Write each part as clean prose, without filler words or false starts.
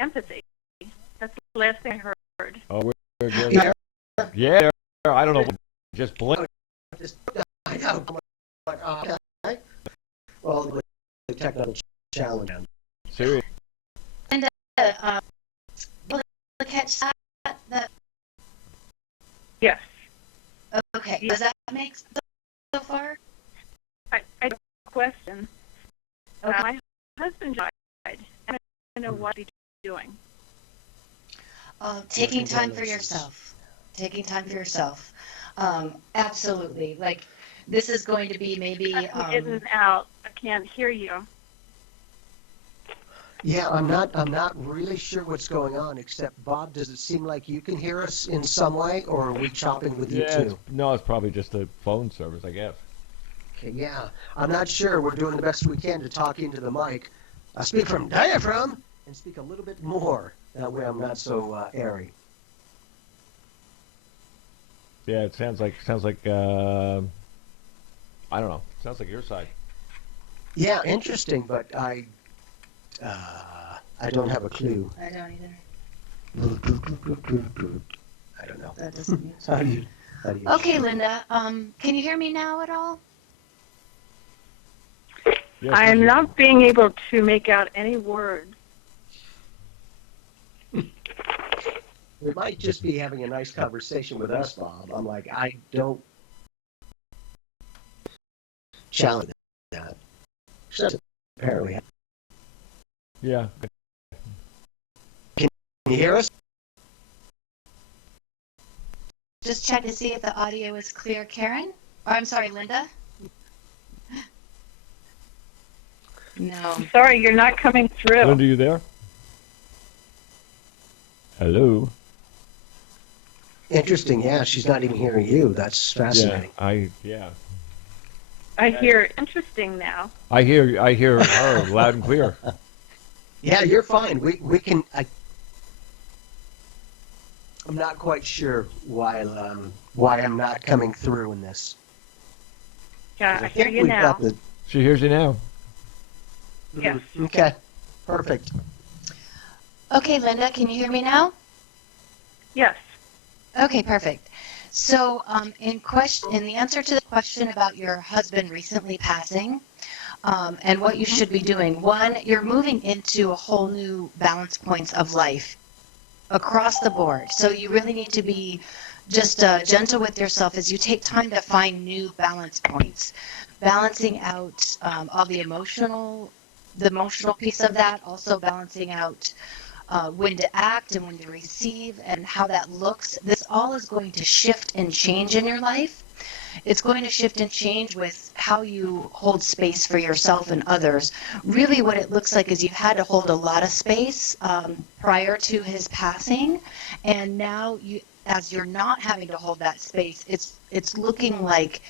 empathy. That's the last thing I heard. Oh, we're good. Yeah. Yeah, I don't know. Just blink. I know. Okay. Well, the technical challenge. Serious. And will it catch that? Yes. Okay. Does that make sense so far? I have a question. Okay. My husband died, and I don't know what he's doing. Taking time for yourself. Taking time for yourself. Absolutely. Like, this is going to be maybe... It isn't out. I can't hear you. Yeah, I'm not really sure what's going on, except, Bob, does it seem like you can hear us in some way, or are we chopping with you too? No, it's probably just a phone service, I guess. Okay, yeah. I'm not sure. We're doing the best we can to talk into the mic. I speak from diaphragm and speak a little bit more. That way I'm not so airy. Yeah, it sounds like I don't know. Sounds like your side. Yeah, interesting, but I don't have a clue. I don't either. I don't know. That doesn't mean... How do you Okay, Linda. Can you hear me now at all? Yes, I'm not being able to make out any words. We might just be having a nice conversation with us, Bob. I'm like, I don't challenge that. Except apparently. Yeah. Can you hear us? Just check to see if the audio is clear, Karen. Or, I'm sorry, Linda. No. I'm sorry, you're not coming through. Linda, you there? Hello. Interesting. Yeah, she's not even hearing you. That's fascinating. Yeah. I hear interesting now. I hear her loud and clear. Yeah, you're fine. We can. I'm not quite sure why I'm not coming through in this. Yeah, I hear think you we've now. got the- She hears you now. Yes. Okay. Perfect. Okay, Linda, can you hear me now? Yes. Okay, perfect. So, in the answer to the question about your husband recently passing, and what you should be doing, one, you're moving into a whole new balance points of life across the board. So you really need to be just gentle with yourself as you take time to find new balance points, balancing out all the emotional piece of that, also balancing out when to act and when to receive and how that looks. This all is going to shift and change in your life. It's going to shift and change with how you hold space for yourself and others. Really what it looks like is you've had to hold a lot of space prior to his passing, and now as you're not having to hold that space, it's looking like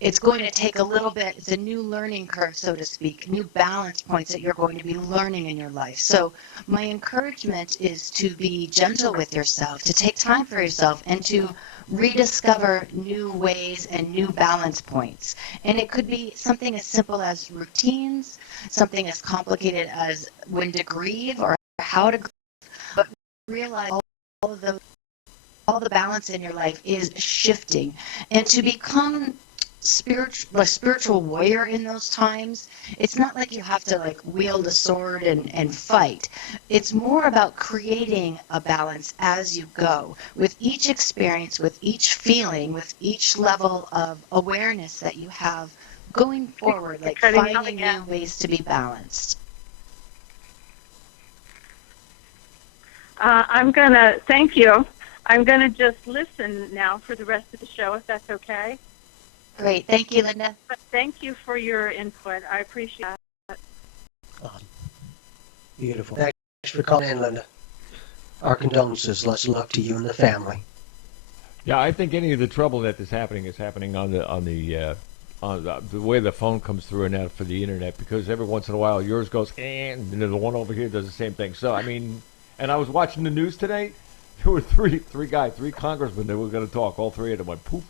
it's going to take a little bit. It's a new learning curve, so to speak, new balance points that you're going to be learning in your life. So my encouragement is to be gentle with yourself, to take time for yourself, and to rediscover new ways and new balance points. And it could be something as simple as routines, something as complicated as when to grieve or how to grieve, but realize all the balance in your life is shifting. And to become a spiritual warrior in those times, it's not like you have to like wield a sword and fight. It's more about creating a balance as you go with each experience, with each feeling, with each level of awareness that you have going forward, like finding new ways to be balanced. Thank you. I'm going to just listen now for the rest of the show, if that's okay. Great. Thank you, Linda. But thank you for your input. I appreciate it. Beautiful. Thanks for calling in, Linda. Our condolences. Lots of love to you and the family. Yeah, I think any of the trouble that is happening on the way the phone comes through and out for the internet, because every once in a while yours goes and the one over here does the same thing. So I mean, and I was watching the news today. There were three congressmen that were going to talk. All three of them went poof.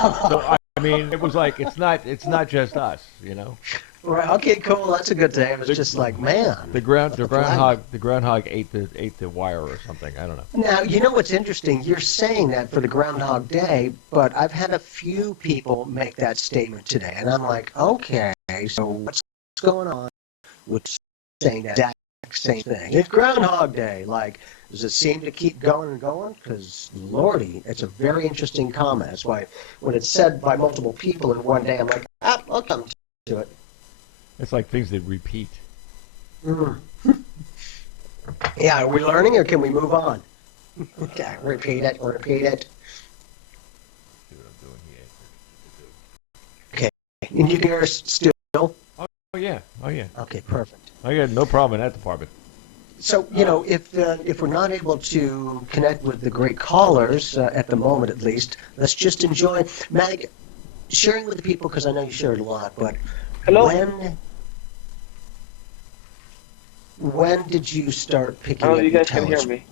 So I mean, it was like it's not just us, you know. Right. Okay. Cool. That's a good thing. It was just like, man. The groundhog ate the wire or something. I don't know. Now, you know what's interesting? You're saying that for the Groundhog Day, but I've had a few people make that statement today, and I'm like, okay, so what's going on with saying that exact same thing? It's Groundhog Day. Like, does it seem to keep going and going? Because, Lordy, it's a very interesting comment. That's why when it's said by multiple people in one day, I'm like, I'll come to it. It's like things that repeat. Mm. Yeah, are we learning or can we move on? Okay, repeat it. See what I'm doing here. Okay, and you can hear us still? Oh yeah. Okay, perfect. I got no problem in that department. So, you know, if we're not able to connect with the great callers, at the moment at least, let's just enjoy, Mag, sharing with the people, because I know you shared a lot, but Hello? when did you start picking I don't up know if you your guys can hear talents? me.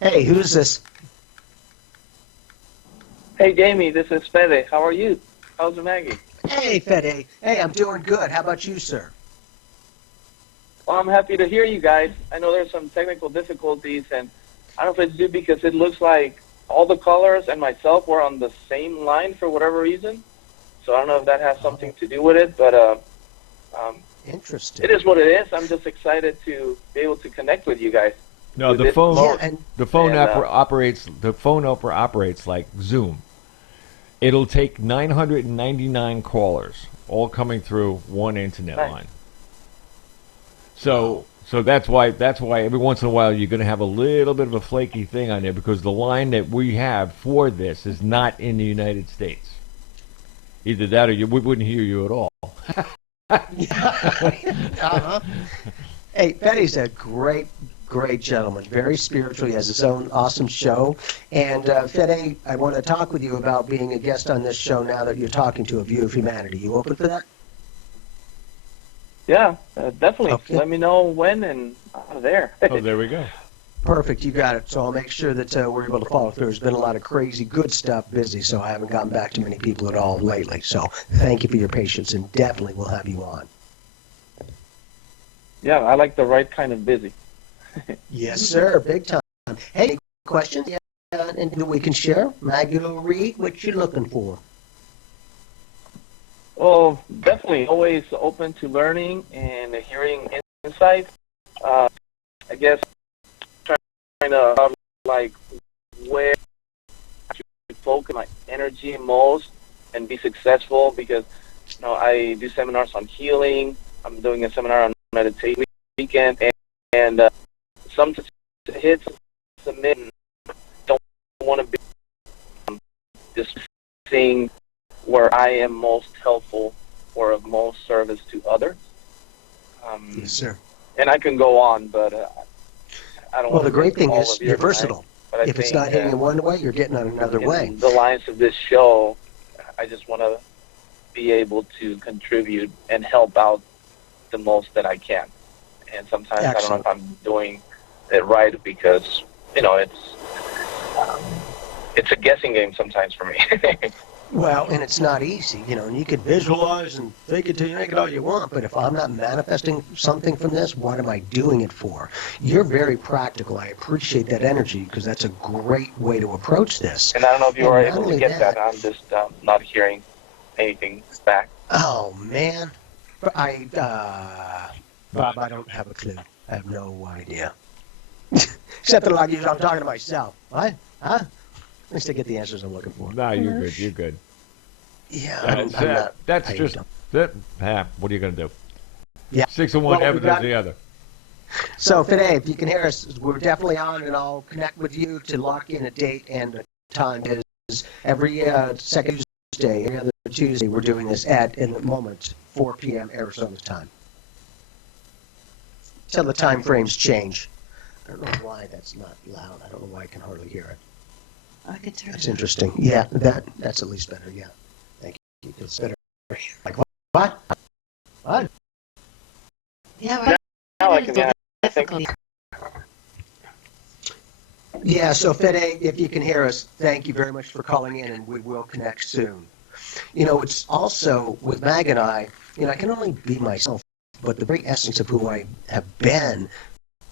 Hey, who's this? Hey, Jamie, this is Fede. How are you? How's Maggie? Hey, Fede. Hey, I'm doing good. How about you, sir? Well, I'm happy to hear you guys. I know there's some technical difficulties, and I don't know if it's due because it looks like all the callers and myself were on the same line for whatever reason. So I don't know if that has something to do with it, but Interesting. it is what it is. I'm just excited to be able to connect with you guys. No, With the this phone mode. Yeah, and the phone And, operates like Zoom. It'll take 999 callers, all coming through one internet Nice. line. So that's why every once in a while you're going to have a little bit of a flaky thing on there because the line that we have for this is not in the United States. Either that or we wouldn't hear you at all. uh-huh. Hey, Fede's a great gentleman, very spiritual. He has his own awesome show. And Fede, I want to talk with you about being a guest on this show now that you're talking to A View of Humanity. You open for that? Yeah, definitely. Okay. Let me know when and I'm there. Oh, there we go. Perfect, you got it. So I'll make sure that we're able to follow through. There's been a lot of crazy good stuff busy, so I haven't gotten back to many people at all lately. So thank you for your patience, and definitely we'll have you on. Yeah, I like the right kind of busy. Yes, sir, big time. Hey, any questions? Yeah, and we can share. Maggie will read what you're looking for. Well, definitely always open to learning and hearing insights. I guess trying to like where to focus my energy most and be successful because I do seminars on healing. I'm doing a seminar on meditation weekend and sometimes it hits submit and don't want to be just seeing where I am most helpful or of most service to others. Yes, sir. And I can go on, but I don't. Well, want the to great take thing all is of your you're time, versatile. but I If it's think, not hitting in one way, you're getting on another in way. the lines of this show, I just want to be able to contribute and help out the most that I can. And sometimes I don't know if I'm doing it right because it's a guessing game sometimes for me. Well, and it's not easy, and you can visualize and fake it till you make it all you want, but if I'm not manifesting something from this, what am I doing it for? You're very practical. I appreciate that energy because that's a great way to approach this. And I don't know if you And were not able to only get that- that. I'm just not hearing anything back. Oh, man. But Bob, I don't have a clue. I have no idea. Except that I'm talking to myself. What? Huh? At least I get the answers I'm looking for. No, you're good. You're good. Yeah, That's, I'm not. that's I just don't. that. What are you going to do? Yeah. 6 of one, Well, half we a dozen got- the other. So, Fede, if you can hear us, we're definitely on, and I'll connect with you to lock in a date and a time. Is every second Tuesday, every other Tuesday, we're doing this in the moment, 4 p.m. Arizona time. Till the time frames change. I don't know why that's not loud. I don't know why I can hardly hear it. I could turn That's it. interesting. Yeah, that's at least better. Yeah, thank you. It's better. Like what? What? Yeah, we're Now I can. I think. difficult. Yeah, so Fede, if you can hear us, thank you very much for calling in, and we will connect soon. It's also, with Mag and I can only be myself, but the very essence of who I have been,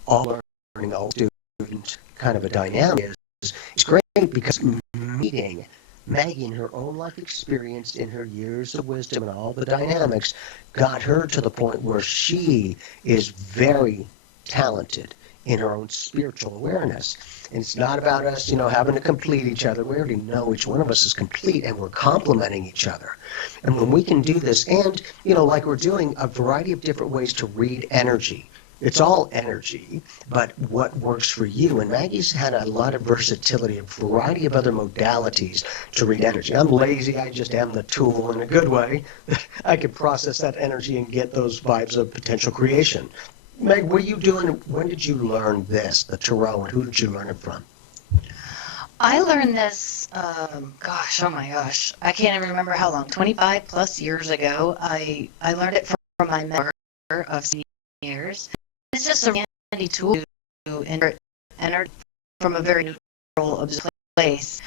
all learning, all student, kind of a dynamic is great because meeting Maggie in her own life experience, in her years of wisdom and all the dynamics, got her to the point where she is very talented in her own spiritual awareness. And it's not about us, having to complete each other. We already know each one of us is complete, and we're complementing each other. And when we can do this, and, like we're doing a variety of different ways to read energy. It's all energy, but what works for you? And Maggie's had a lot of versatility, a variety of other modalities to read energy. I'm lazy. I just am the tool in a good way. I can process that energy and get those vibes of potential creation. Meg, what are you doing? When did you learn this, the tarot, and who did you learn it from? I learned this, oh my gosh, I can't even remember how long, 25 plus years ago. I learned it from my mentor of years. It's just a handy tool to enter energy from a very neutral, observed place.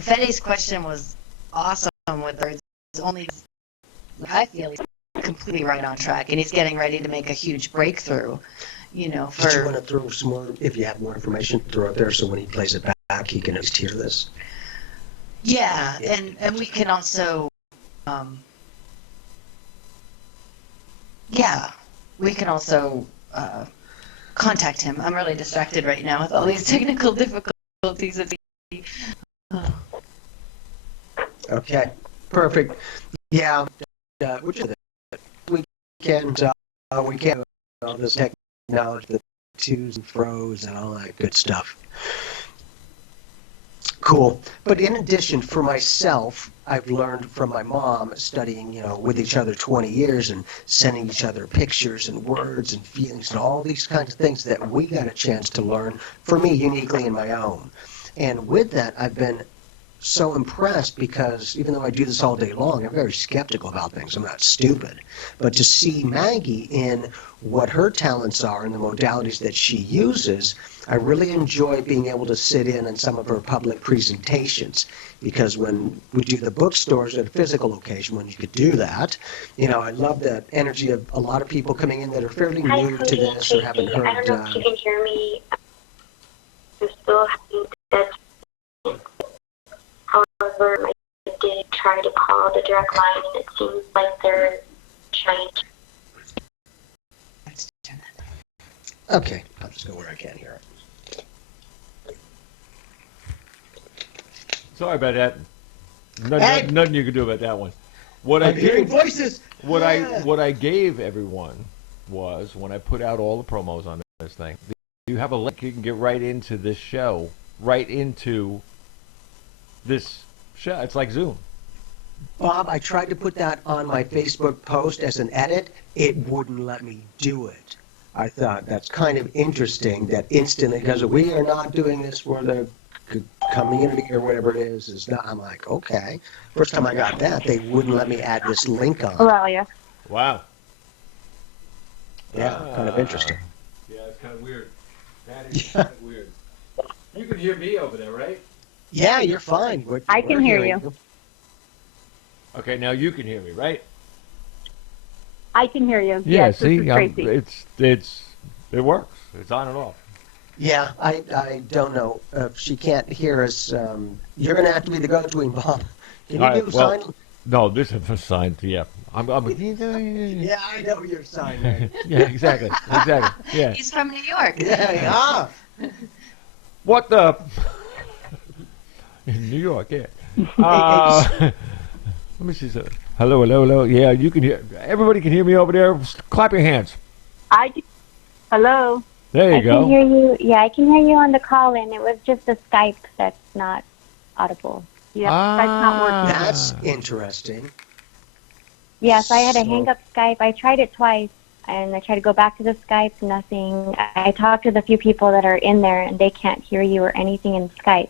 Fede's question was awesome with her. It's only, I feel he's completely right on track, and he's getting ready to make a huge breakthrough, Did you want to throw some more, if you have more information, throw it there so when he plays it back, he can at least hear this? Yeah, and we can also, we can also contact him. I'm really distracted right now with all these technical difficulties. Okay, perfect. Yeah, which is it? We can't all this technology, the twos and fros and all that good stuff. Cool. But in addition, for myself, I've learned from my mom, studying, with each other 20 years and sending each other pictures and words and feelings and all these kinds of things that we got a chance to learn, for me, uniquely in my own. And with that, I've been so impressed because even though I do this all day long, I'm very skeptical about things. I'm not stupid. But to see Maggie in what her talents are and the modalities that she uses, I really enjoy being able to sit in on some of her public presentations, because when we do the bookstores at a physical location, when you could do that, I love that energy of a lot of people coming in that are fairly new to this or haven't heard. I don't know if you can hear me. I'm still having that. However, I did try to call the direct line, and it seems like they're trying to. Okay, I'll just go where I can hear it. Sorry about that. Hey! Nothing you can do about that one. What I'm hearing voices. What I gave everyone was, when I put out all the promos on this thing, you have a link. You can get right into this show, right into this show. It's like Zoom. Bob, I tried to put that on my Facebook post as an edit. It wouldn't let me do it. I thought that's kind of interesting that instantly, because we are not doing this for the community or whatever it is not. I'm like, okay. First time I got that, they wouldn't let me add this link on. Aurelia. Wow. Yeah, kind of interesting. Yeah, it's kind of weird. That is kind of weird. You can hear me over there, right? Yeah, you're fine. I can hear you. Okay, now you can hear me, right? I can hear you. Yeah, yes, see, this is Tracy. it works. It's on and off. Yeah, I don't know. If she can't hear us, you're going to have to be the go-between, Bob. Can you do a sign? No, this is a sign. Yeah. Yeah, I know your sign, man. Yeah, exactly. Yeah. He's from New York. Yeah. What the? In New York, yeah. Let me see something. Hello. Yeah, you can hear. Everybody can hear me over there. Clap your hands. Hello. There you go. I can hear you. Yeah, I can hear you on the call in. It was just the Skype that's not audible. Yeah, Skype's not working. That's interesting. Yes, I had to hang up Skype. I tried it twice, and I tried to go back to the Skype. Nothing. I talked to the few people that are in there, and they can't hear you or anything in Skype.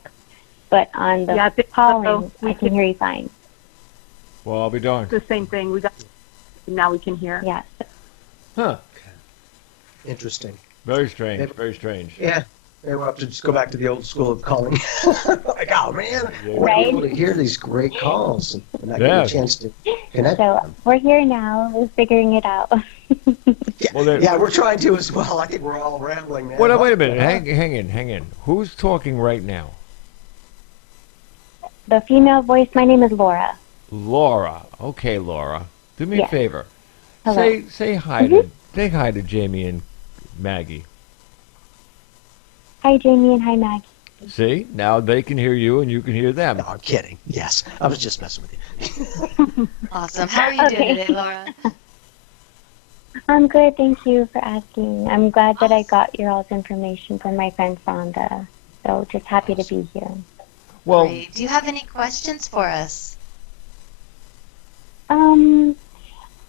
But on the calling, I can hear you fine. Well, I'll be darned. It's the same thing. Now we can hear. Yes. Huh. Interesting. Very strange. Very strange. Yeah. Maybe we'll have to just go back to the old school of calling. Like, oh man, we're Right. able to hear these great calls and not get Yeah. a chance to connect. So we're here now. We're figuring it out. Well, then, Yeah, we're trying to as well. I think we're all rambling now. wait a minute. Hang in. Who's talking right now? The female voice, my name is Laura. Laura. Okay, Laura. Do me a Yes. favor. Hello. Say hi to Jamie and Maggie. Hi, Jamie, and hi, Maggie. See? Now they can hear you and you can hear them. No, I'm kidding. Yes, I was just messing with you. Awesome. How are you doing today, Laura? I'm good. Thank you for asking. I'm glad that I got your all's information from my friend Fonda. So just happy to be here. Well, Great. Do you have any questions for us? I'm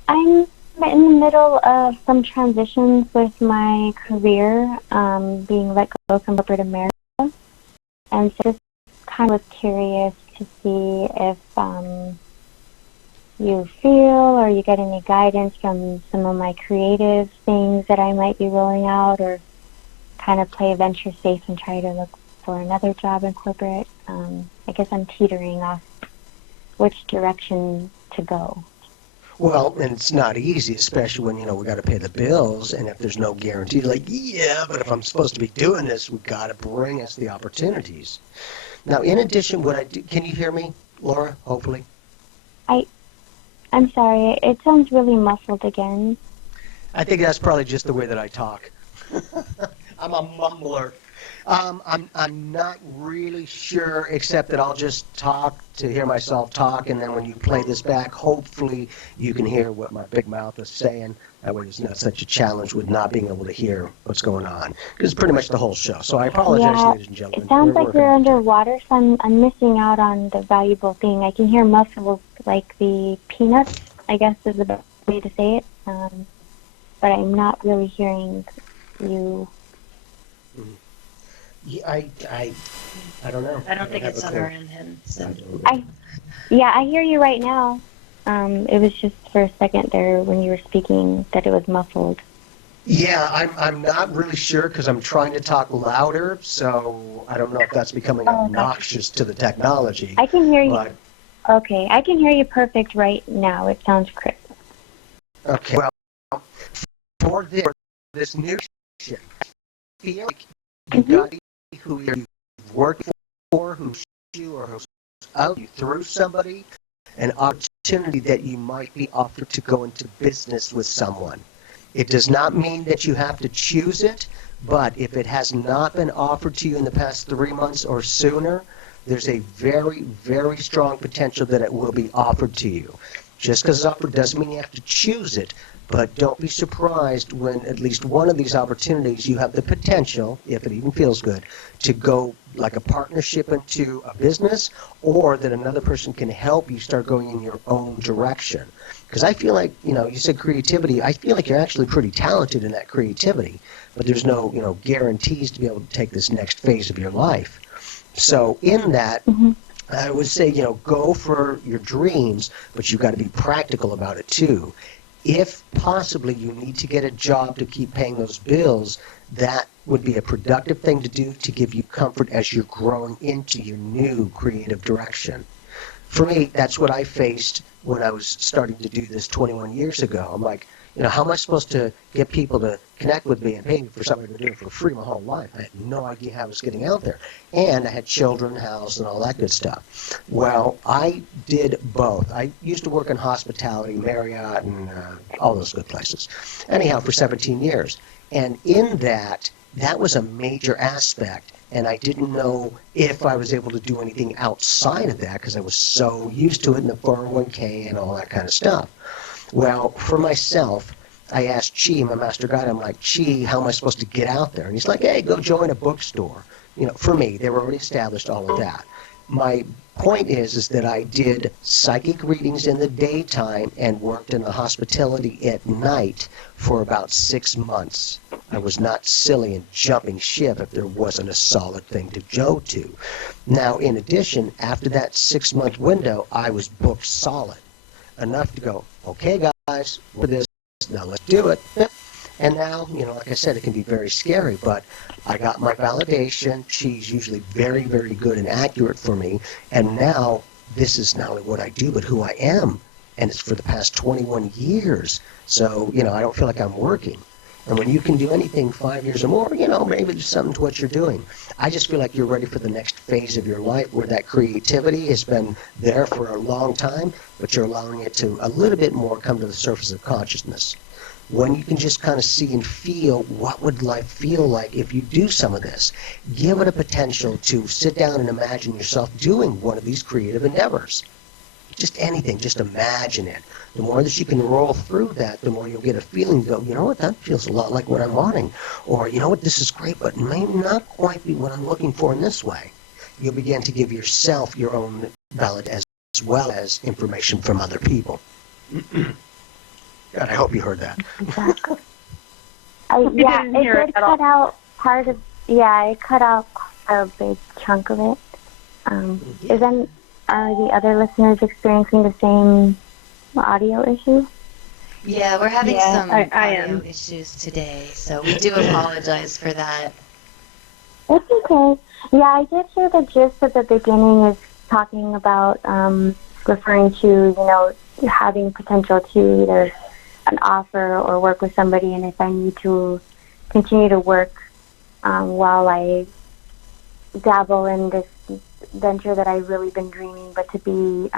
in the middle of some transitions with my career, being let go from corporate America, and so just kind of was curious to see if you feel or you get any guidance from some of my creative things that I might be rolling out, or kind of play venture safe and try to look for another job in corporate. I guess I'm teetering off which direction to go. Well, and it's not easy, especially when, we got to pay the bills, and if there's no guarantee, like, yeah, but if I'm supposed to be doing this, we got to bring us the opportunities. Now, in addition, what I do, can you hear me, Laura, hopefully? I'm sorry, it sounds really muffled again. I think that's probably just the way that I talk. I'm a mumbler. I'm not really sure, except that I'll just talk to hear myself talk, and then when you play this back, hopefully you can hear what my big mouth is saying. That way it's not such a challenge with not being able to hear what's going on. Because it's pretty much the whole show. So I apologize, Yeah, ladies and gentlemen. it sounds We're like you're working- underwater, so I'm missing out on the valuable thing. I can hear muffled like the peanuts, I guess is the best way to say it. But I'm not really hearing you. Yeah, I don't know. I don't think have it's a on clue. our end. So. Yeah, I hear you right now. It was just for a second there when you were speaking that it was muffled. Yeah, I'm not really sure because I'm trying to talk louder, so I don't know if that's becoming Oh, obnoxious to the technology. I can hear you. But, Okay, I can hear you perfect right now. It sounds crisp. okay, well, for this new shit, I feel like you got who you've worked for, who's you, or who's out you through somebody, an opportunity that you might be offered to go into business with someone. It does not mean that you have to choose it, but if it has not been offered to you in the past 3 months or sooner, there's a very, very strong potential that it will be offered to you. Just because it's offered doesn't mean you have to choose it, but don't be surprised when at least one of these opportunities you have the potential, if it even feels good, to go like a partnership into a business, or that another person can help you start going in your own direction. Because I feel like, you said creativity, I feel like you're actually pretty talented in that creativity, but there's no, guarantees to be able to take this next phase of your life. So in that, I would say, go for your dreams, but you've got to be practical about it too. If possibly you need to get a job to keep paying those bills, that would be a productive thing to do to give you comfort as you're growing into your new creative direction. For me, that's what I faced when I was starting to do this 21 years ago. I'm like, how am I supposed to get people to connect with me and pay me for something I've been doing for free my whole life? I had no idea how I was getting out there. And I had children, house, and all that good stuff. Well, I did both. I used to work in hospitality, Marriott, and all those good places. Anyhow, for 17 years. And in that was a major aspect. And I didn't know if I was able to do anything outside of that because I was so used to it in the 401k and all that kind of stuff. Well, for myself, I asked Chi, my master guide, I'm like, Chi, how am I supposed to get out there? And he's like, hey, go join a bookstore. For me, they were already established, all of that. My point is that I did psychic readings in the daytime and worked in the hospitality at night for about 6 months. I was not silly and jumping ship if there wasn't a solid thing to go to. Now, in addition, after that 6-month window, I was booked solid. Enough to go, okay, guys, for this, now let's do it. And now, like I said, it can be very scary, but I got my validation. She's usually very, very good and accurate for me. And now this is not only what I do, but who I am. And it's for the past 21 years. So, I don't feel like I'm working. And when you can do anything 5 years or more, maybe there's something to what you're doing. I just feel like you're ready for the next phase of your life where that creativity has been there for a long time, but you're allowing it to a little bit more come to the surface of consciousness. When you can just kind of see and feel what would life feel like if you do some of this, give it a potential to sit down and imagine yourself doing one of these creative endeavors. Just anything, just imagine it. The more that you can roll through that, the more you'll get a feeling, go, you know what, that feels a lot like what I'm wanting. Or, you know what, this is great, but may not quite be what I'm looking for in this way. You'll begin to give yourself your own valid as well as information from other people. God, I hope you heard that. Exactly. You Yeah, didn't it hear it did at all. cut out part of. Yeah, it cut out a big chunk of it. Are the other listeners experiencing the same audio issue? Yeah, we're having some I audio am. issues today, so we do apologize for that. It's okay. Yeah, I did hear the gist at the beginning is talking about referring to, having potential to either an offer or work with somebody, and if I need to continue to work while I dabble in this venture that I've really been dreaming, but to be,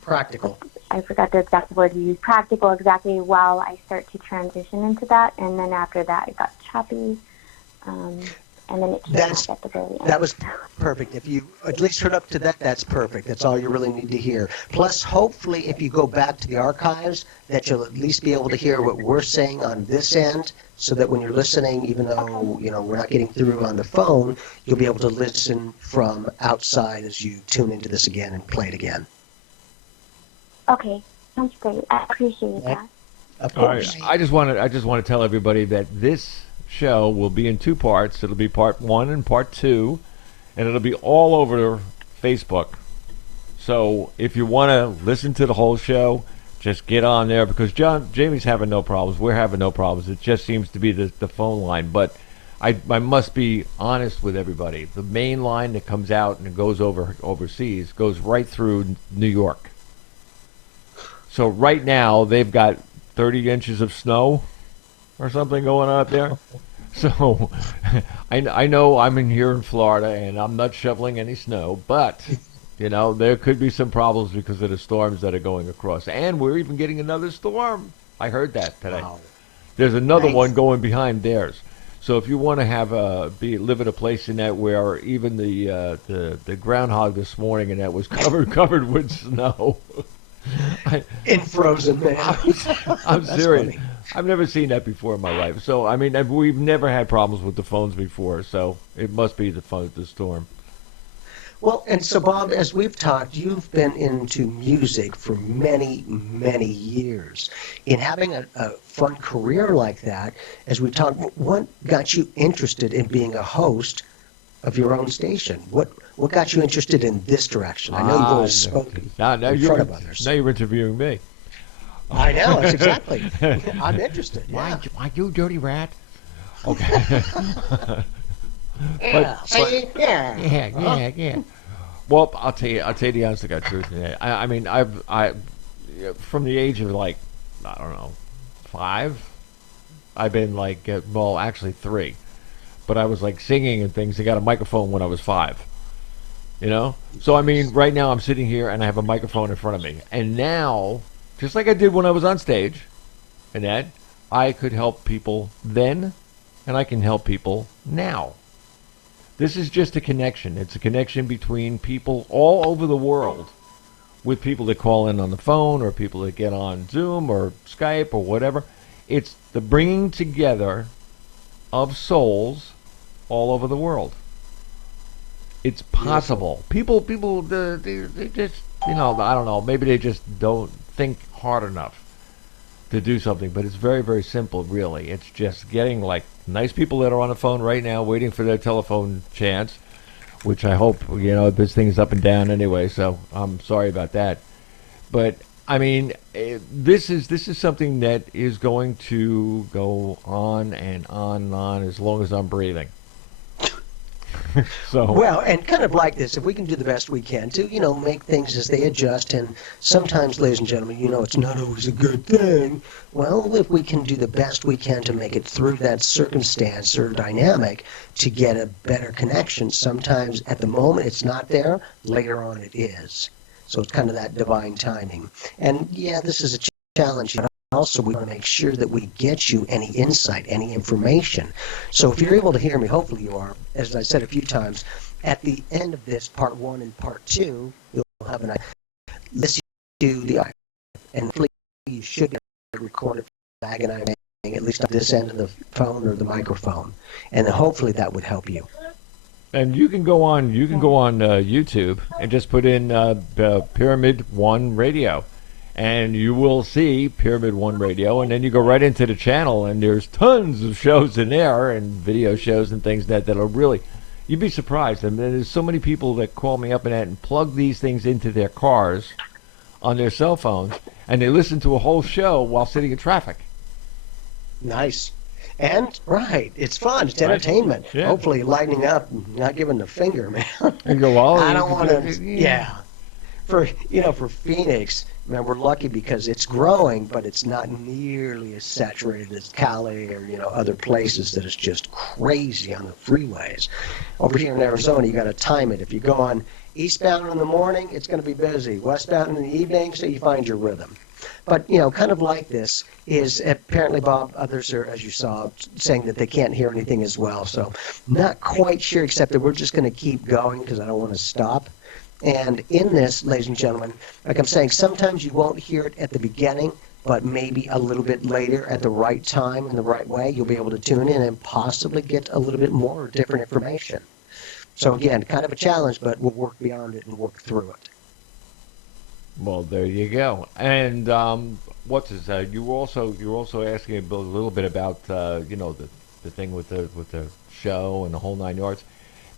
Practical. I forgot the exact word you used, practical exactly while I start to transition into that, and then after that it got choppy, and then it came back at the very end. That was perfect. If you at least heard up to that, that's perfect. That's all you really need to hear. Plus, hopefully, if you go back to the archives, that you'll at least be able to hear what we're saying on this end, so that when you're listening, even though, we're not getting through on the phone, you'll be able to listen from outside as you tune into this again and play it again. Okay, sounds great. I appreciate that. Of All course. right. I just want to tell everybody that this show will be in two parts. It'll be part 1 and part 2, and it'll be all over Facebook. So if you want to listen to the whole show, just get on there, because Jamie's having no problems. We're having no problems. It just seems to be the phone line. But I must be honest with everybody. The main line that comes out and it goes overseas goes right through New York. So right now they've got 30 inches of snow or something going on up there. So I know I'm in here in Florida and I'm not shoveling any snow, but there could be some problems because of the storms that are going across. And we're even getting another storm. I heard that today. Wow. There's another Nice. one going behind theirs. So if you want to have live in a place in that where even the groundhog this morning and that was covered with snow. In frozen, man. I'm That's serious. funny. I've never seen that before in my life. So we've never had problems with the phones before. So it must be the storm. Well, and so, Bob, as we've talked, you've been into music for many, many years. In having a fun career like that, as we talked, what got you interested in being a host of your own station? What got you interested in this direction? I know you've always spoken Now in front of others. Now you're interviewing me. I know, that's exactly. I'm interested. Yeah. Why you dirty rat? Okay. Yeah. See? Yeah. Yeah. Well, I'll tell you the honest to God truth. I from the age of I don't know, 5, I've been actually 3, but I was singing and things. I got a microphone when I was 5. So right now I'm sitting here and I have a microphone in front of me, and now, just like I did when I was on stage, and that I could help people then, and I can help people now. This is just a connection. It's a connection between people all over the world, with people that call in on the phone or people that get on Zoom or Skype or whatever. It's the bringing together of souls all over the world. It's possible. People, they just, I don't know, maybe they just don't think hard enough to do something, but it's very, very simple, really. It's just getting nice people that are on the phone right now waiting for their telephone chance, which I hope, this thing is up and down anyway, so I'm sorry about that. But I mean, this is something that is going to go on and on and on as long as I'm breathing. So Well, and kind of like this, if we can do the best we can to, make things as they adjust, and sometimes, ladies and gentlemen, it's not always a good thing. Well, if we can do the best we can to make it through that circumstance or dynamic to get a better connection, sometimes at the moment it's not there, later on it is. So it's kind of that divine timing. And yeah, this is a challenge. But also, we want to make sure that we get you any insight, any information. So if you're able to hear me, hopefully you are, as I said a few times, at the end of this, part 1 and part 2, you'll have an listen to the audio. And hopefully you should get recorded back, and I'm at least on this end of the phone or the microphone. And then hopefully that would help you. and you can go on YouTube and just put in Pyramid One Radio, and you will see Pyramid One Radio, and then you go right into the channel, and there's tons of shows in there and video shows and things that are really, you'd be surprised. I mean, there's so many people that call me up and plug these things into their cars on their cell phones, and they listen to a whole show while sitting in traffic. Nice. And, right, it's fun. It's Right. entertainment. Yeah. Hopefully lighting up, not giving the finger, man. And go, well, I don't want to, yeah. For Phoenix, man, we're lucky because it's growing, but it's not nearly as saturated as Cali or, other places that is just crazy on the freeways. Over here in Arizona, you got to time it. If you go on eastbound in the morning, it's going to be busy. Westbound in the evening, so you find your rhythm. But, kind of like this is apparently, Bob, others are, as you saw, saying that they can't hear anything as well. So not quite sure, except that we're just going to keep going because I don't want to stop. And in this, ladies and gentlemen, like I'm saying, sometimes you won't hear it at the beginning, but maybe a little bit later at the right time in the right way, you'll be able to tune in and possibly get a little bit more or different information. So again, kind of a challenge, but we'll work beyond it and work through it. Well, there you go. And what's this? You were also asking a little bit about the thing with the show and the whole 9 yards.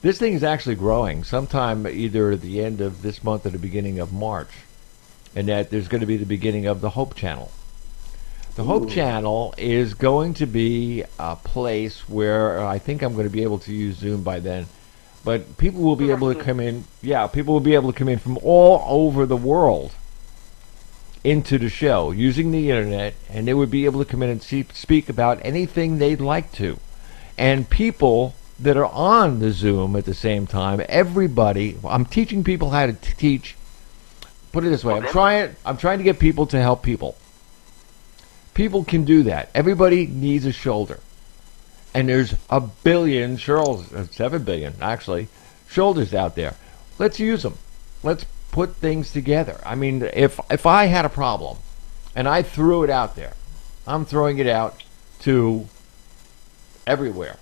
This thing is actually growing. Sometime either at the end of this month or the beginning of March, and that there's going to be the beginning of the Hope Channel. The Hope Channel is going to be a place where I think I'm going to be able to use Zoom by then. But people will be able to come in. Yeah, people will be able to come in from all over the world into the show using the internet, and they would be able to come in and speak about anything they'd like to. And people that are on the Zoom at the same time, everybody. I'm teaching people how to teach. Put it this way: I'm trying to get people to help people. People can do that. Everybody needs a shoulder. And there's 1 billion shoulders, 7 billion actually, shoulders out there. Let's use them. Let's put things together. I mean, if I had a problem and I threw it out there, I'm throwing it out to everywhere.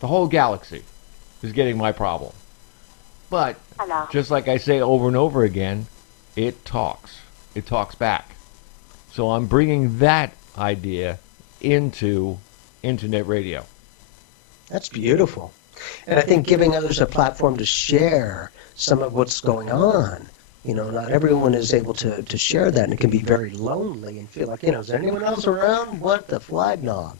The whole galaxy is getting my problem. But just like I say over and over again, it talks. It talks back. So I'm bringing that idea into internet radio. That's beautiful. And I think giving others a platform to share some of what's going on. Not everyone is able to share that, and it can be very lonely and feel like, is there anyone else around? What the flag nog?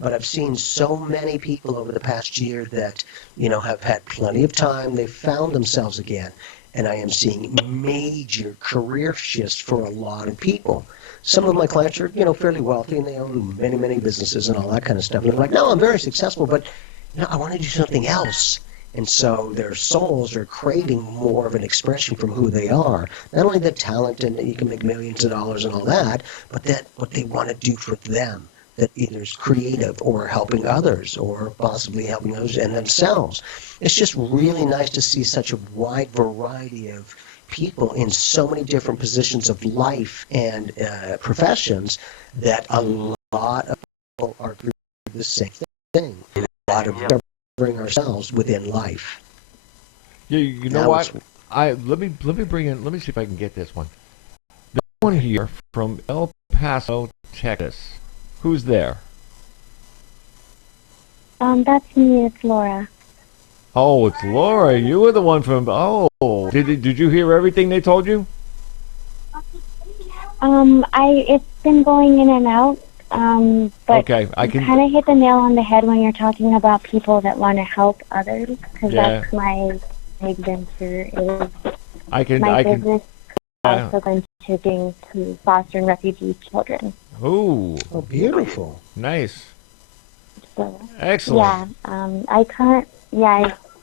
But I've seen so many people over the past year that, have had plenty of time. They've found themselves again. And I am seeing major career shifts for a lot of people. Some of my clients are, fairly wealthy, and they own many, many businesses and all that kind of stuff. And they're like, no, I'm very successful, but I want to do something else. And so their souls are craving more of an expression from who they are. Not only the talent and that you can make millions of dollars and all that, but that what they want to do for them, that either is creative or helping others or possibly helping others and themselves. It's just really nice to see such a wide variety of people in so many different positions of life and discussions that a lot of people are through the same thing. A lot of discovering ourselves within life. Yeah, you know what? Let me bring in. Let me see if I can get this one. This one here from El Paso, Texas. Who's there? That's me. It's Laura. Oh, it's Laura. You were the one from. Oh, did you hear everything they told you? It's been going in and out. But Okay, I can. you kind of hit the nail on the head when you're talking about people that want to help others, because Yeah. that's my big venture. Is I can. my I can. business also contributing to fostering refugee children. Ooh, Oh, beautiful. nice. So Excellent.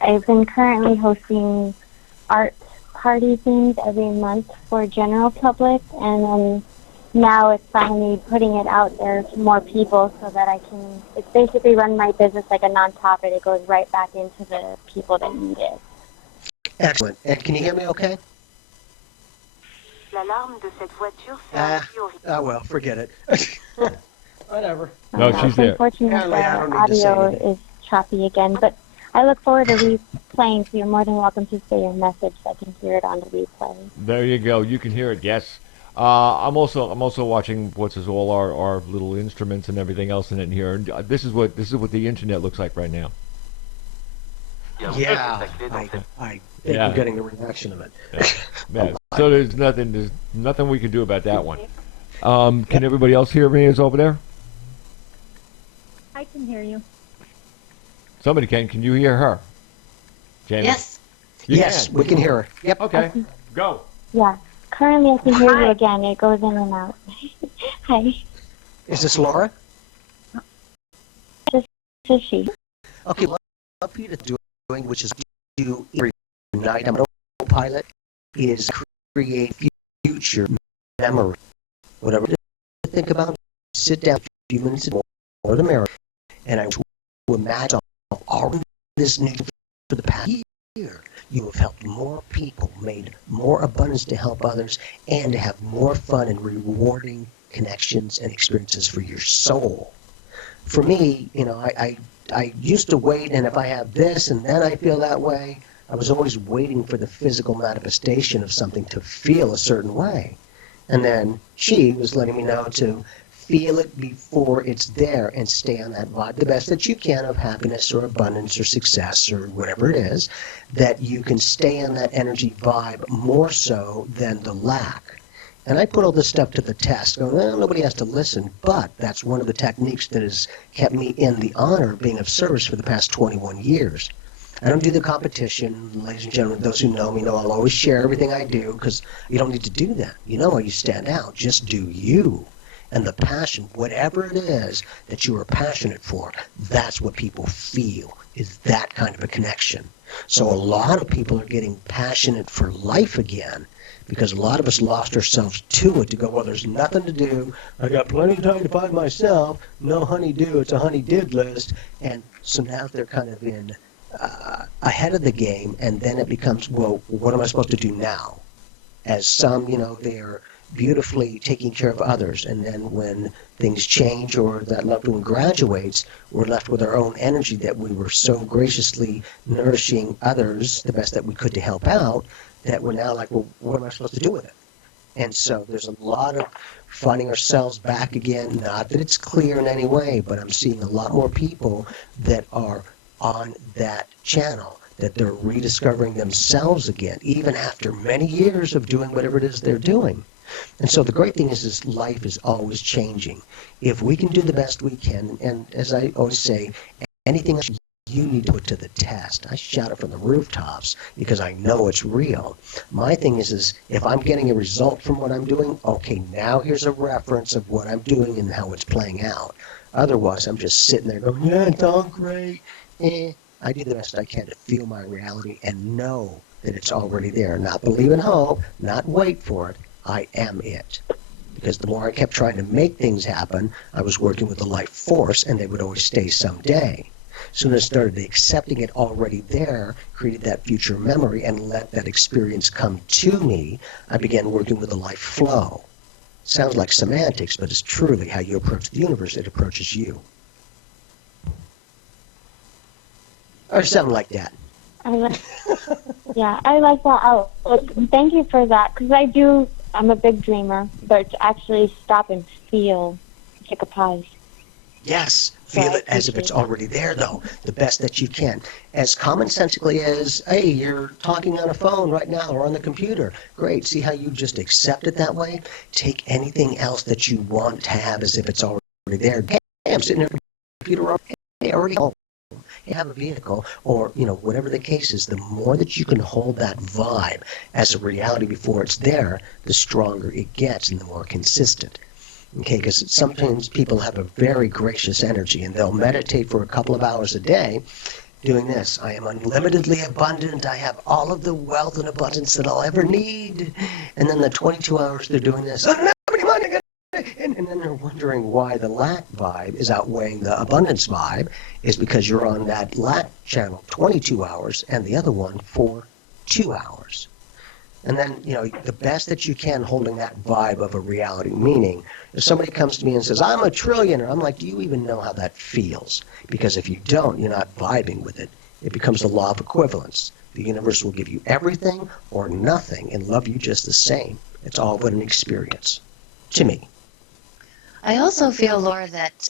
I've been currently hosting art party things every month for general public, and then now it's finally putting it out there to more people so that I can, it's basically run my business like a non-profit. It goes right back into the people that need it. Excellent. And can you hear me okay? Oh, well, forget it. Whatever. No, she's It's there. unfortunate Apparently, I don't the need to say audio anything. is choppy again, but I look forward to replaying, so you're more than welcome to say your message so I can hear it on the replay. There you go. You can hear it. Yes. I'm also watching what's this, all our little instruments and everything else in here. And this is what the internet looks like right now. Yeah, I think Yeah. we're getting the reaction of it. Yeah. So there's nothing we can do about that one. Can everybody else hear me? Is over there? I can hear you. Somebody can. Can you hear her? Jamie? Yes. You Yes, we can hear her. Yep. Okay. Go. Yeah. Currently, I can hear you again. It goes in and out. Hi. Is this Laura? This is she. Okay, what I want you to doing, which is do every night, I'm an autopilot, is create future memory. Whatever you think about, sit down a few minutes before the mirror, and I will imagine all this new for the past year. You have helped more people, made more abundance to help others, and to have more fun and rewarding connections and experiences for your soul. For me, I used to wait, and if I have this and then I feel that way, I was always waiting for the physical manifestation of something to feel a certain way. And then she was letting me know to feel it before it's there and stay on that vibe the best that you can of happiness or abundance or success or whatever it is, that you can stay on that energy vibe more so than the lack. And I put all this stuff to the test, going, well, nobody has to listen, but that's one of the techniques that has kept me in the honor of being of service for the past 21 years. I don't do the competition. Ladies and gentlemen, those who know me know I'll always share everything I do because you don't need to do that. You know how you stand out. Just do you. And the passion, whatever it is that you are passionate for, that's what people feel, is that kind of a connection. So a lot of people are getting passionate for life again because a lot of us lost ourselves to it to go, well, there's nothing to do. I got plenty of time to find myself. No honey-do. It's a honey-did list. And so now they're kind of in ahead of the game, and then it becomes, well, what am I supposed to do now? As some, they're beautifully taking care of others, and then when things change or that loved one graduates, we're left with our own energy that we were so graciously nourishing others the best that we could to help out, that we're now like, well, what am I supposed to do with it? And so there's a lot of finding ourselves back again, not that it's clear in any way, but I'm seeing a lot more people that are on that channel, that they're rediscovering themselves again, even after many years of doing whatever it is they're doing. And so the great thing is life is always changing. If we can do the best we can, and as I always say, anything else you need to put to the test. I shout it from the rooftops because I know it's real. My thing is if I'm getting a result from what I'm doing, okay, now here's a reference of what I'm doing and how it's playing out. Otherwise, I'm just sitting there going, yeah, it's all great. I do the best I can to feel my reality and know that it's already there. Not believe and hope, not wait for it. I am it. Because the more I kept trying to make things happen, I was working with the life force, and they would always stay someday. Soon as I started accepting it already there, created that future memory, and let that experience come to me, I began working with the life flow. Sounds like semantics, but it's truly how you approach the universe. It approaches you. Or something like that. I like that outlook. Thank you for that, because I'm a big dreamer, but to actually stop and feel, take a pause. Yes, feel it as if it's already there, though, the best that you can. As commonsensically as, hey, you're talking on a phone right now or on the computer. Great. See how you just accept it that way? Take anything else that you want to have as if it's already there. Hey, I'm sitting there on the computer. Hey, already home. You have a vehicle, or whatever the case is. The more that you can hold that vibe as a reality before it's there, the stronger it gets and the more consistent. Okay, because sometimes people have a very gracious energy and they'll meditate for a couple of hours a day doing this. I am unlimitedly abundant. I have all of the wealth and abundance that I'll ever need. And then the 22 hours they're doing this. And then they're wondering why the lack vibe is outweighing the abundance vibe is because you're on that lack channel 22 hours and the other one for 2 hours. And then, the best that you can holding that vibe of a reality, meaning if somebody comes to me and says, I'm a trillionaire, I'm like, do you even know how that feels? Because if you don't, you're not vibing with it. It becomes the law of equivalence. The universe will give you everything or nothing and love you just the same. It's all but an experience, to me. I also feel, Laura, that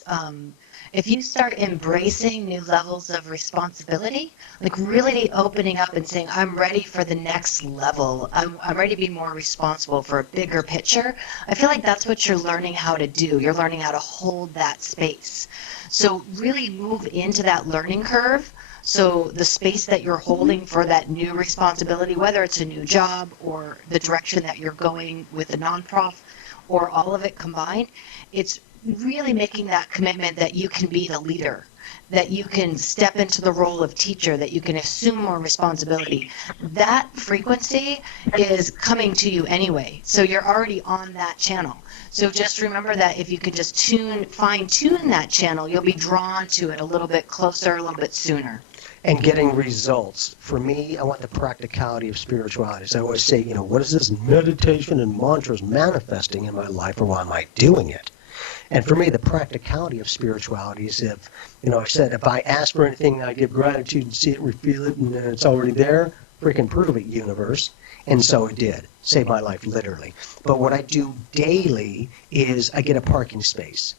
if you start embracing new levels of responsibility, like really opening up and saying, I'm ready for the next level, I'm ready to be more responsible for a bigger picture, I feel like that's what you're learning how to do. You're learning how to hold that space. So really move into that learning curve. So the space that you're holding for that new responsibility, whether it's a new job or the direction that you're going with the nonprofit or all of it combined, it's really making that commitment that you can be the leader, that you can step into the role of teacher, that you can assume more responsibility. That frequency is coming to you anyway. So you're already on that channel. So just remember that if you can just fine-tune that channel, you'll be drawn to it a little bit closer, a little bit sooner. And getting results. For me, I want the practicality of spirituality. So I always say, what is this meditation and mantras manifesting in my life, or why am I doing it? And for me, the practicality of spirituality is if, I said, if I ask for anything, I give gratitude and see it, reveal it, and it's already there, freaking prove it, universe. And so it did. Saved my life, literally. But what I do daily is I get a parking space.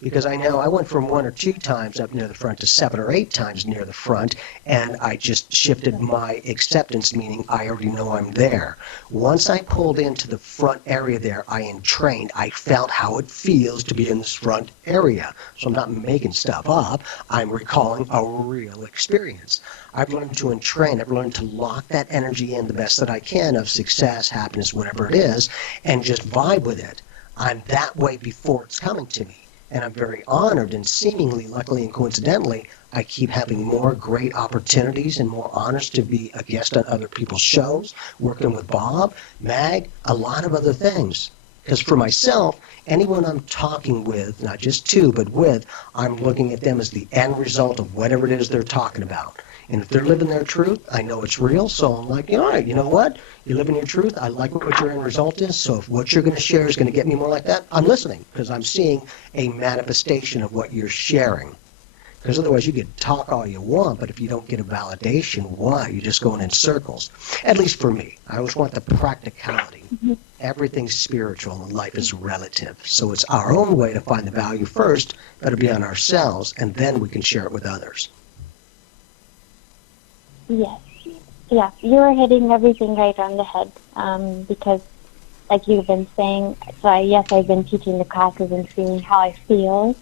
Because I know I went from 1 or 2 times up near the front to 7 or 8 times near the front, and I just shifted my acceptance, meaning I already know I'm there. Once I pulled into the front area there, I entrained. I felt how it feels to be in this front area. So I'm not making stuff up. I'm recalling a real experience. I've learned to entrain. I've learned to lock that energy in the best that I can of success, happiness, whatever it is, and just vibe with it. I'm that way before it's coming to me. And I'm very honored, and seemingly, luckily and coincidentally, I keep having more great opportunities and more honors to be a guest on other people's shows, working with Bob, Mag, a lot of other things. Because for myself, anyone I'm talking with, not just to, but with, I'm looking at them as the end result of whatever it is they're talking about. And if they're living their truth, I know it's real, so I'm like, all right, you know what? You're living your truth. I like what your end result is, so if what you're going to share is going to get me more like that, I'm listening, because I'm seeing a manifestation of what you're sharing. Because otherwise you can talk all you want, but if you don't get a validation, why? You're just going in circles. At least for me. I always want the practicality. Everything's spiritual and life is relative. So it's our own way to find the value first, better be on ourselves, and then we can share it with others. Yes. Yeah, you are hitting everything right on the head because, like you've been saying, I've been teaching the classes and seeing how I feel,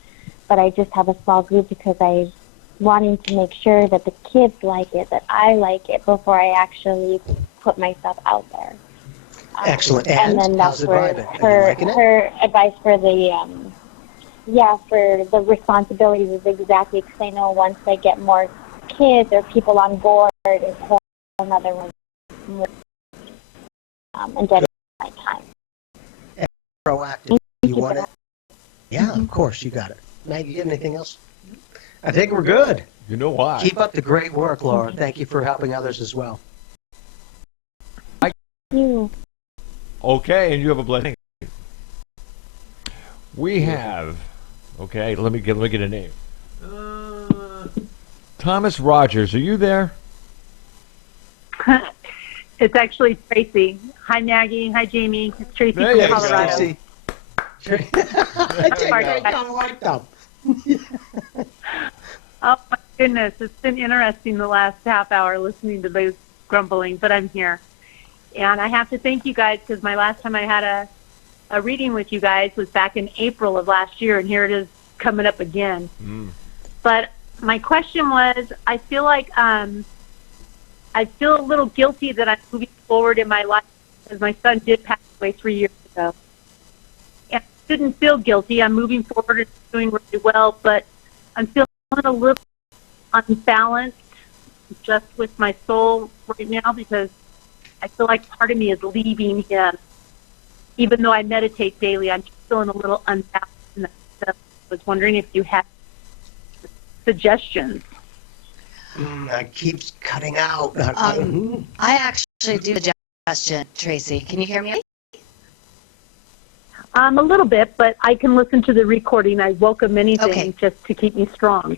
but I just have a small group because I'm wanting to make sure that the kids like it, that I like it before I actually put myself out there. Excellent. And then that's where her advice for the, for the responsibilities is exactly, because I know once I get more kids or people on board, it's a whole another one, and dedicate my time. Proactive. You want it? Yeah, of course, you got it. Maggie, you have anything else? I think we're good. You know why? Keep up the great work, Laura. Thank you for helping others as well. Thank you. Okay, and you have a blessing. We have, let me get a name. Thomas Rogers, are you there? It's actually Tracy. Hi, Maggie. Hi, Jamie. It's Tracy There from Colorado. Tracy. I kind of like them. Oh my goodness, it's been interesting the last half hour listening to those grumbling, but I'm here. And I have to thank you guys because my last time I had a reading with you guys was back in April of last year, and here it is coming up again. But my question was, I feel like I feel a little guilty that I'm moving forward in my life because my son did pass away 3 years ago. And I shouldn't feel guilty. I'm moving forward and doing really well, but I'm feeling a little unbalanced just with my soul right now because I feel like part of me is leaving him. Even though I meditate daily, I'm just feeling a little unbalanced in that stuff. I was wondering if you had suggestions. It keeps cutting out. I actually do a suggestion, Tracy. Can you hear me? A little bit, but I can listen to the recording. I welcome anything just to keep me strong.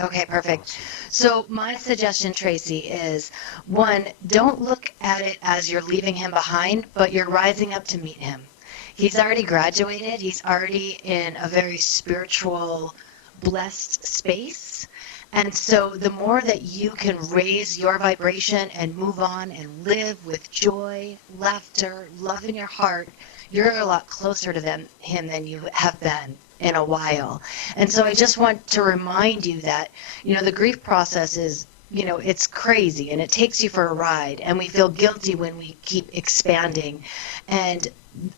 Okay, perfect. So my suggestion, Tracy, is one, don't look at it as you're leaving him behind, but you're rising up to meet him. He's already graduated. He's already in a very spiritual, blessed space. And so the more that you can raise your vibration and move on and live with joy, laughter, love in your heart, you're a lot closer to him than you have been in a while. And so I just want to remind you that, the grief process is, it's crazy and it takes you for a ride, and we feel guilty when we keep expanding. And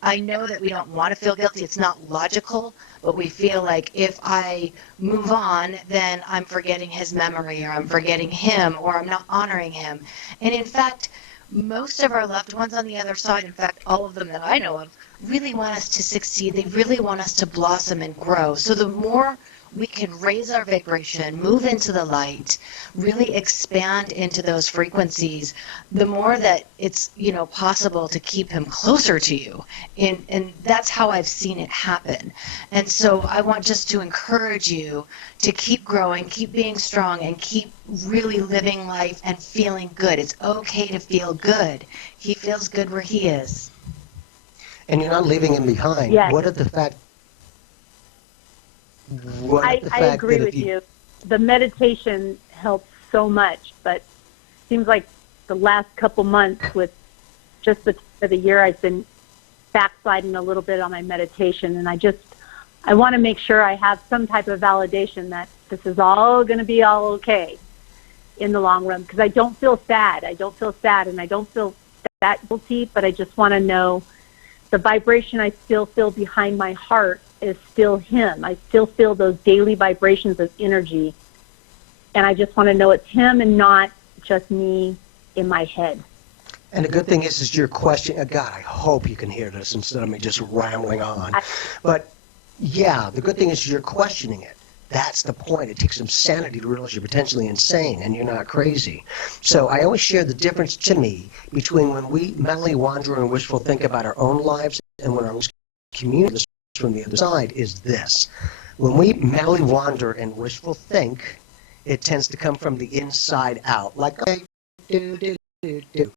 I know that we don't want to feel guilty. It's not logical, but we feel like if I move on, then I'm forgetting his memory, or I'm forgetting him, or I'm not honoring him. And in fact, most of our loved ones on the other side, in fact, all of them that I know of, really want us to succeed. They really want us to blossom and grow. So the more we can raise our vibration, move into the light, really expand into those frequencies, the more that it's, possible to keep him closer to you. And that's how I've seen it happen. And so I want just to encourage you to keep growing, keep being strong, and keep really living life and feeling good. It's okay to feel good. He feels good where he is. And you're not leaving him behind. Yes. What if the fact... I agree with you. The meditation helps so much, but it seems like the last couple months with just the time of the year, I've been backsliding a little bit on my meditation, and I want to make sure I have some type of validation that this is all going to be all okay in the long run, because I don't feel sad. I don't feel sad, and I don't feel that guilty, but I just want to know the vibration I still feel behind my heart is still him. I still feel those daily vibrations of energy. And I just want to know it's him and not just me in my head. And the good thing is your question, God, I hope you can hear this instead of me just rambling on. But yeah, the good thing is you're questioning it. That's the point. It takes some sanity to realize you're potentially insane and you're not crazy. So I always share the difference to me between when we mentally wander and wishful think about our own lives and when our community from the other side is this. When we mentally wander and wishful think, it tends to come from the inside out. Like, okay, do. The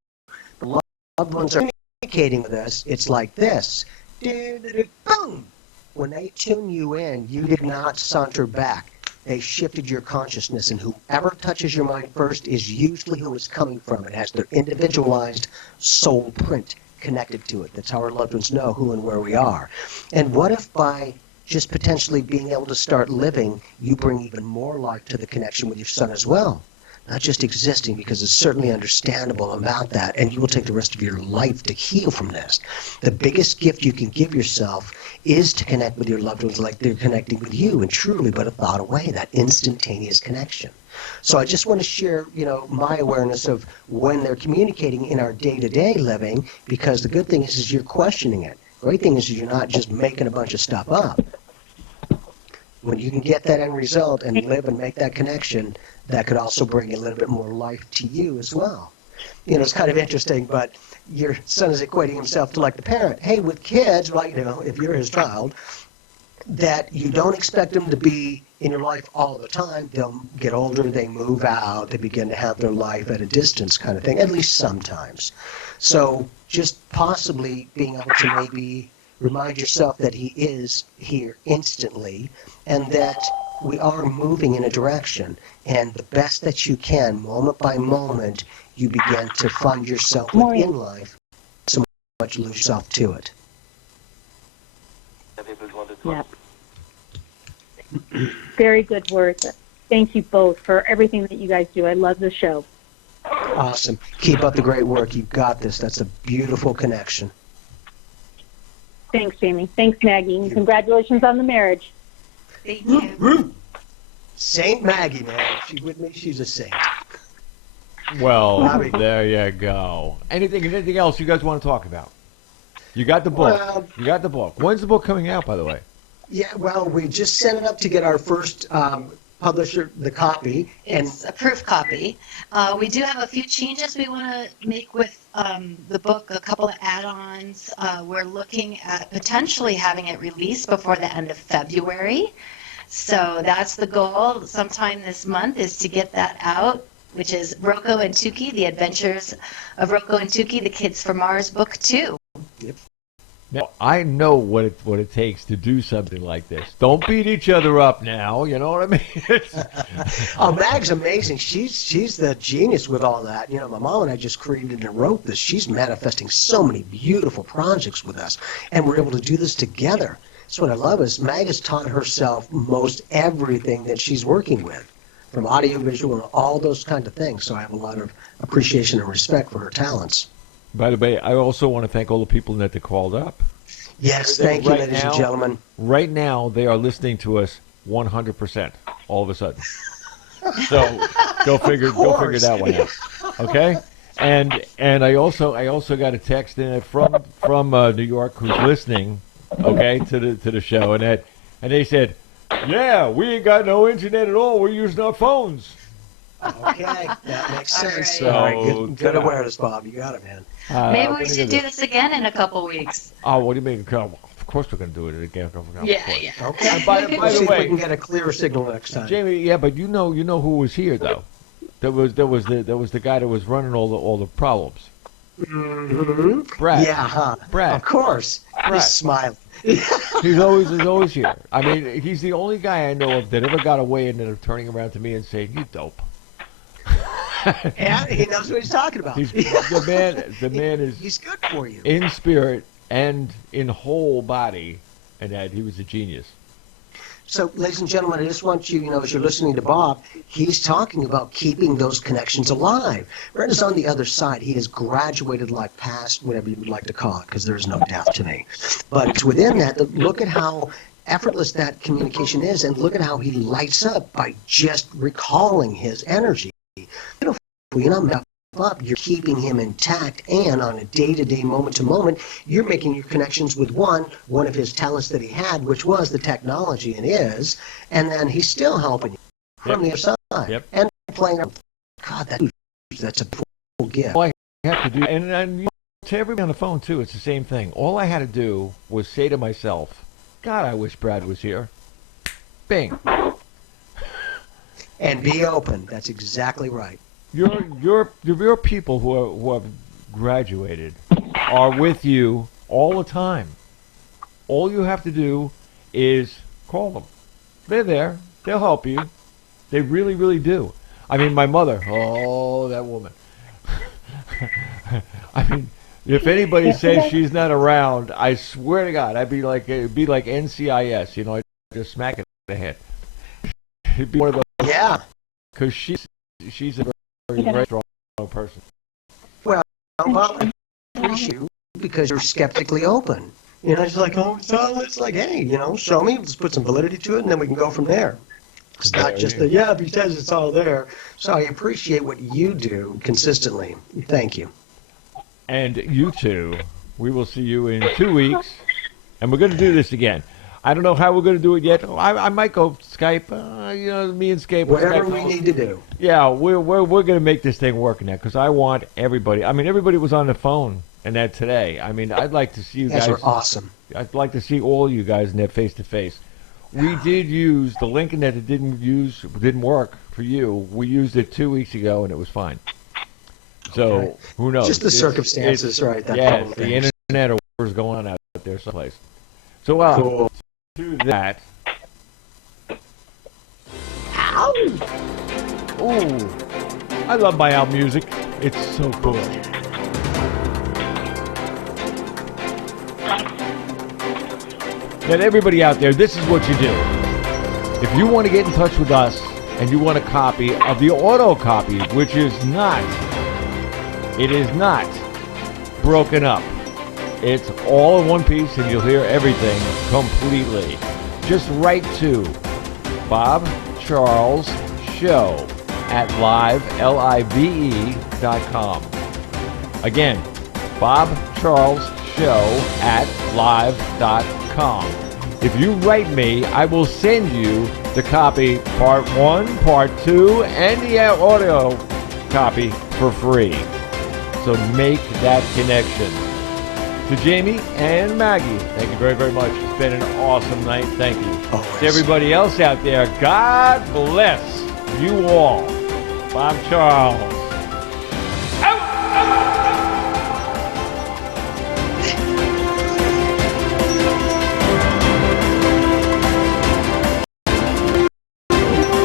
loved ones are communicating with us. It's like this. Boom! When they tune you in, you did not saunter back. They shifted your consciousness, and whoever touches your mind first is usually who it's coming from. It has their individualized soul print connected to it. That's how our loved ones know who and where we are. And what if by just potentially being able to start living, you bring even more life to the connection with your son as well? Not just existing, because it's certainly understandable about that, and you will take the rest of your life to heal from this. The biggest gift you can give yourself is to connect with your loved ones like they're connecting with you, and truly but a thought away, that instantaneous connection. So I just want to share, my awareness of when they're communicating in our day-to-day living, because the good thing is you're questioning it. The great thing is you're not just making a bunch of stuff up. When you can get that end result and live and make that connection, that could also bring a little bit more life to you as well. It's kind of interesting, but your son is equating himself to like the parent. Hey, with kids, if you're his child, that you don't expect them to be in your life all the time. They'll get older, they move out, they begin to have their life at a distance kind of thing, at least sometimes. So just possibly being able to maybe Remind yourself that he is here instantly and that we are moving in a direction. And the best that you can, moment by moment, you begin to find yourself within life, so much lose yourself to it. Yep. Very good words. Thank you both for everything that you guys do. I love the show. Awesome. Keep up the great work. You've got this. That's a beautiful connection. Thanks, Jamie. Thanks, Maggie. And congratulations on the marriage. Thank you. Saint Maggie, man. If she's with me, she's a saint. Well, Bobby. there you go. Anything else you guys want to talk about? You got the book. Well, You got the book. When's the book coming out, by the way? Yeah, well, we just sent it up to get our first publisher, the copy. It's a proof copy. We do have a few changes we want to make with the book, a couple of add-ons. We're looking at potentially having it released before the end of February. So that's the goal. Sometime this month is to get that out, which is Rocco and Tuki, The Adventures of Rocco and Tuki, The Kids from Mars, Book 2. Yep. Now, I know what it takes to do something like this. Don't beat each other up now, you know what I mean? Oh, Mag's amazing. She's the genius with all that. You know, my mom and I just created and wrote this. She's manifesting so many beautiful projects with us, and we're able to do this together. That's what I love is Mag has taught herself most everything that she's working with, from audio, visual, and all those kind of things. So I have a lot of appreciation and respect for her talents. By the way, I also want to thank all the people that called up. Yes, thank you, Right ladies now- and gentlemen. Right now, they are listening to us 100%. All of a sudden, so go figure that one out. Okay, and I also got a text in from New York who's listening. Okay, to the show, and they said, yeah, we ain't got no internet at all. We're using our phones. Okay, that makes sense. All right. All right, good awareness, Bob. You got it, man. Maybe what we are you should gonna do this again in a couple weeks. Oh, what do you mean? Of course we're going to do it again. Of Yeah, course. yeah. Okay. By We'll the see if we way, can get a clearer signal next time. Jamie, yeah, but you know who was here though. There was the guy that was running all the problems. Mm-hmm. Brad. Yeah, huh? Brad. Of course. Brad. He's smiling. He's always here. I mean, he's the only guy I know of that ever got away and then of turning around to me and saying, "You dope." Yeah, he knows what he's talking about. The man is He's good for you. in spirit and in whole body, and that he was a genius. So, ladies and gentlemen, I just want you, as you're listening to Bob, he's talking about keeping those connections alive. Brett is on the other side. He has graduated like past, whatever you would like to call it, because there's no death to me. But it's within that, look at how effortless that communication is, and look at how he lights up by just recalling his energy. You're not messing up, you're keeping him intact, and on a day-to-day, moment-to-moment, you're making your connections with one of his talents that he had, which was the technology and is, and then he's still helping you from the other side. Yep. And playing up. God, that's a full gift. All I have to do, and to everybody on the phone too, it's the same thing. All I had to do was say to myself, God, I wish Brad was here. Bing. And be open. That's exactly right. Your people who have graduated are with you all the time. All you have to do is call them. They're there. They'll help you. They really, really do. I mean, my mother. Oh, that woman. I mean, if anybody says she's not around, I swear to God, it'd be like NCIS. I'd just smack it in the head. It'd be one of those. Yeah. Because she's a very strong person. Well, I appreciate you because you're skeptically open. It's like, it's like, hey, show me, let's put some validity to it, and then we can go from there. It's not just because it's all there. So I appreciate what you do consistently. Thank you. And you two, we will see you in 2 weeks, and we're going to do this again. I don't know how we're going to do it yet. I might go Skype. Me and Skype. Whatever we need to do. Yeah, we're going to make this thing work now because I want everybody. I mean, everybody was on the phone and that today. I mean, I'd like to see you guys. Are awesome. I'd like to see all you guys in that face to face. We did use the link in that it didn't work for you. We used it 2 weeks ago and it was fine. So who knows? Just the circumstances, right? The internet or whatever's going on out there someplace. So, to that. Ow! Ooh, I love my out music. It's so cool. And everybody out there, this is what you do. If you want to get in touch with us and you want a copy of the auto copy, which is not, it is not broken up. It's all in one piece and you'll hear everything completely. Just write to Bob Charles Show at live.com. Again, Bob Charles Show at live.com. If you write me, I will send you the copy part 1, part 2, and the audio copy for free. So make that connection. To Jamie and Maggie, thank you very, very much. It's been an awesome night. Thank you. Always. To everybody else out there, God bless you all. Bob Charles.